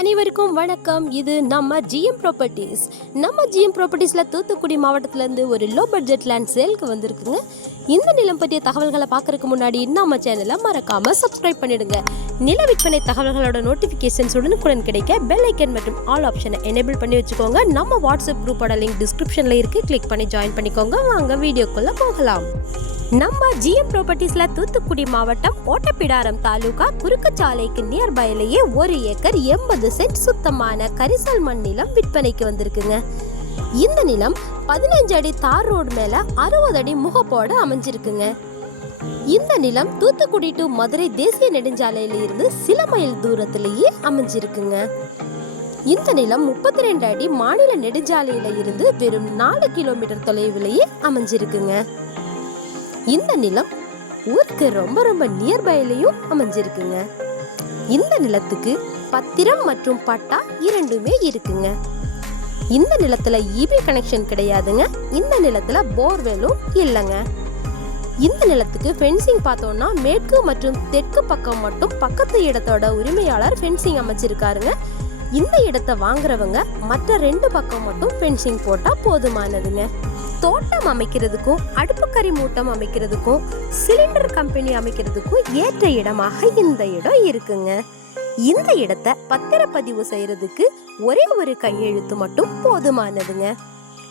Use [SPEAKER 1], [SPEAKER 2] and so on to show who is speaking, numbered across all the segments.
[SPEAKER 1] அனைவருக்கும் வணக்கம். இது நம்ம ஜிஎம் ப்ராப்பர்ட்டிஸ் நம்ம ஜிஎம் ப்ராப்பர்ட்டிஸில் தூத்துக்குடி மாவட்டத்திலேருந்து ஒரு லோ பட்ஜெட் லேண்ட் சேலுக்கு வந்திருக்குங்க. இந்த நிலம் பற்றிய தகவல்களை பார்க்கறதுக்கு முன்னாடி நம்ம சேனலை மறக்காமல் சப்ஸ்கிரைப் பண்ணிடுங்க. நில விற்பனை தகவல்களோட நோட்டிஃபிகேஷன்ஸ் உடனுக்குடன் கிடைக்க பெல் ஐக்கன் மற்றும் ஆல் ஆப்ஷனை எனேபிள் பண்ணி வச்சுக்கோங்க. நம்ம வாட்ஸ்அப் குரூப்போட லிங்க் டிஸ்கிரிப்ஷனில் இருக்குது கிளிக் பண்ணி ஜாயின் பண்ணிக்கோங்க. வாங்க வீடியோக்குள்ளே போகலாம். நம்ம ஜிஎம் ப்ராப்பர்ட்டிஸ்ல தூத்துக்குடி மாவட்டம் ஓட்டப்பிடாரம் தாலுகா குறுக்குச்சாலைக்கு நியர்பைலேயே ஒரு ஏக்கர் எண்பது சென்ட் சுத்தமான கரிசல் மண் நிலம் விற்பனைக்கு வந்திருக்குங்க. இந்த நிலம் பதினஞ்சு அடி தார் ரோடு மேல அறுபது அடி முகப்போட அமைஞ்சிருக்குங்க. இந்த நிலம் தூத்துக்குடி டு மதுரை தேசிய நெடுஞ்சாலையில இருந்து சில மைல் தூரத்திலேயே அமைஞ்சிருக்குங்க. இந்த நிலம் முப்பத்தி ரெண்டு அடி மாநில நெடுஞ்சாலையில இருந்து வெறும் நாலு கிலோமீட்டர் தொலைவிலேயே அமைஞ்சிருக்குங்க. இந்த நிலம் ஊருக்கு ரொம்ப ரொம்ப நியர்பைலையும் அமைஞ்சிருக்குங்க. இந்த நிலத்துக்கு பத்திரம் மற்றும் பட்டா இரண்டுமே இருக்குங்க. இந்த நிலத்துல இபி கனெக்ஷன் கிடையாதுங்க. இந்த நிலத்துல போர்வெலும் இல்லைங்க. இந்த நிலத்துக்கு ஃபென்சிங் பார்த்தோம்னா மேற்கு மற்றும் தெற்கு பக்கம் மட்டும் பக்கத்து இடத்தோட உரிமையாளர் ஃபென்சிங் அமைச்சிருக்காருங்க. இந்த இடத்த வாங்குறவங்க மற்ற ரெண்டு பக்கம் மட்டும் ஃபென்சிங் போட்டால் போதுமானதுங்க. தோட்டம் அமைக்கிறதுக்கும் அடுப்புக்கறி மூட்டம் அமைக்கிறதுக்கும் சிலிண்டர் கம்பெனி அமைக்கிறதுக்கும் ஏற்ற இடமாக இந்த இடம் இருக்குங்க. இந்த இடத்த பத்திரப்பதிவு செய்யறதுக்கு ஒரே ஒரு கையெழுத்து மட்டும் போதுமானதுங்க.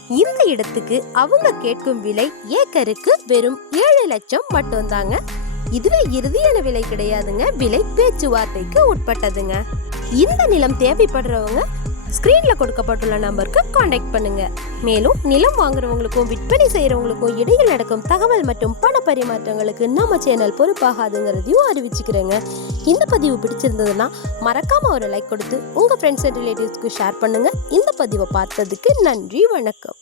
[SPEAKER 1] இந்த இடத்துக்கு அவங்க கேட்கும் விலை ஏக்கருக்கு வெறும் ஏழு லட்சம் மட்டும்தாங்க. இதுவே இறுதியான விலை கிடையாதுங்க. விலை பேச்சுவார்த்தைக்கு உட்பட்டதுங்க. இந்த நிலம் தேவைப்படுறவங்க ஸ்க்ரீனில் கொடுக்கப்பட்டுள்ள நம்பருக்கு காண்டாக்ட் பண்ணுங்க. மேலும் நிலம் வாங்குறவங்களுக்கும் விற்பனை செய்கிறவங்களுக்கும் இடையில் நடக்கும் தகவல் மற்றும் பண பரிமாற்றங்களுக்கு நம்ம சேனல் பொறுப்பாகாதுங்கிறதையும் அறிவிச்சுக்கிறேங்க. இந்த பதிவு பிடிச்சிருந்ததுன்னா மறக்காம ஒரு லைக் கொடுத்து உங்கள் ஃப்ரெண்ட்ஸ் அண்ட் ரிலேட்டிவ்ஸ்க்கு ஷேர் பண்ணுங்க. இந்த பதிவை பார்த்ததுக்கு நன்றி வணக்கம்.